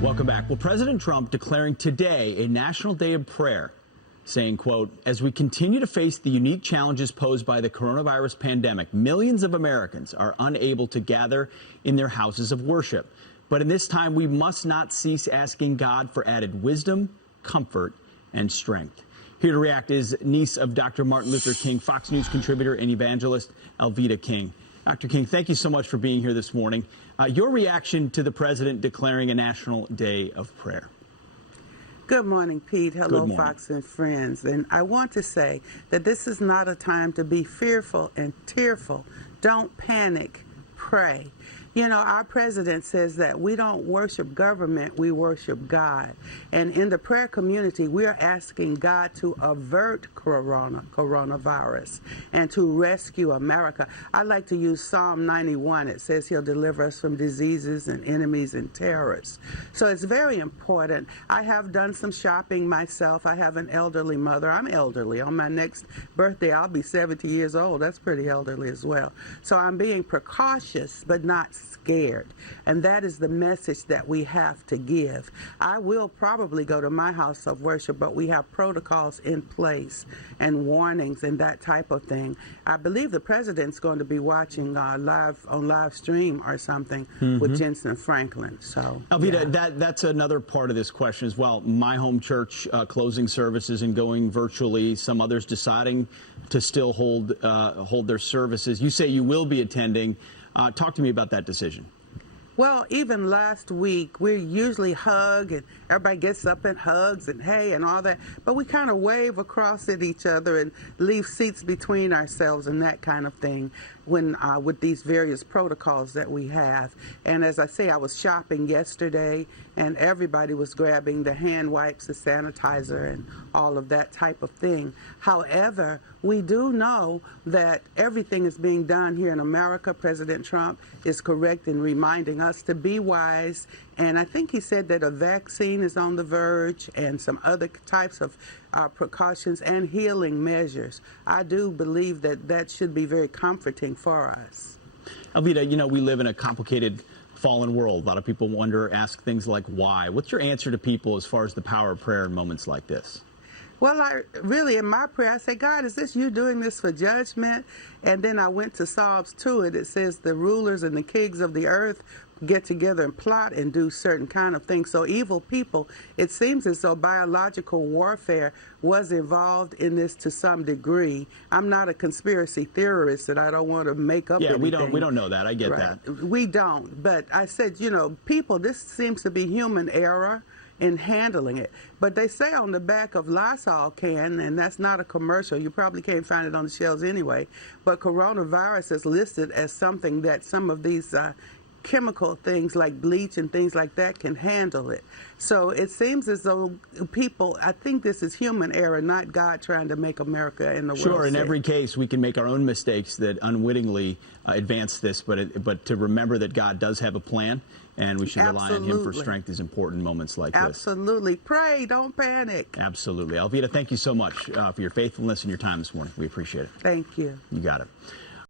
Welcome back. Well, President Trump declaring today a national day of prayer, saying, quote, as we continue to face the unique challenges posed by the coronavirus pandemic, millions of Americans are unable to gather in their houses of worship. But in this time, we must not cease asking God for added wisdom, comfort, and strength. Here to react is niece of Dr. Martin Luther King, Fox News contributor and evangelist Alveda King. Dr. King, thank you so much for being here this morning. Your reaction to the president declaring a national day of prayer. Good morning, Pete. Hello, Fox and friends. And I want to say that this is not a time to be fearful and tearful. Don't panic. Pray. You know, our president says that we don't worship government, we worship God. And in the prayer community, we are asking God to avert coronavirus and to rescue America. I like to use Psalm 91. It says he'll deliver us from diseases and enemies and terrorists. So it's very important. I have done some shopping myself. I have an elderly mother. I'm elderly. On my next birthday, I'll be 70 years old. That's pretty elderly as well. So I'm being precautious, but not scared. And that is the message that we have to give. I will probably go to my house of worship, but we have protocols in place and warnings and that type of thing. I believe the president's going to be watching live stream or something with Jensen Franklin. So, Alveda, that's another part of this question as well. My home church closing services and going virtually. Some others deciding to still hold their services. You say you will be attending. Talk to me about that decision. Well, even last week, we usually hug and everybody gets up and hugs and hey and all that, but we kind of wave across at each other and leave seats between ourselves and that kind of thing when with these various protocols that we have. And as I say, I was shopping yesterday and everybody was grabbing the hand wipes, the sanitizer, and all of that type of thing. However, we do know that everything is being done here in America. President Trump is correct in reminding us to be wise. And I think he said that a vaccine is on the verge and some other types of precautions and healing measures. I do believe that that should be very comforting for us. Alveda, you know, we live in a complicated, fallen world. A lot of people ask things like why. What's your answer to people as far as the power of prayer in moments like this? Well, I really, in my prayer, I say, God, is this you doing this for judgment? And then I went to Psalms 2, and it says the rulers and the kings of the earth get together and plot and do certain kind of things. So evil people, it seems as though biological warfare was involved in this to some degree. I'm not a conspiracy theorist, and I don't want to make up anything. we don't know that. I get that. We don't. But I said, you know, people, this seems to be human error in handling it. But they say on the back of Lysol can, and that's not a commercial, you probably can't find it on the shelves anyway, but coronavirus is listed as something that some of these chemical things like bleach and things like that can handle it. So it seems as though people, I think this is human error, not God trying to make America and the world Sure, in safe. every case we can make our own mistakes that unwittingly advance this, but to remember that God does have a plan and we should rely on him for strength is important in moments like this. Absolutely. Pray, don't panic. Absolutely. Alveda, thank you so much for your faithfulness and your time this morning. We appreciate it. Thank you. You got it.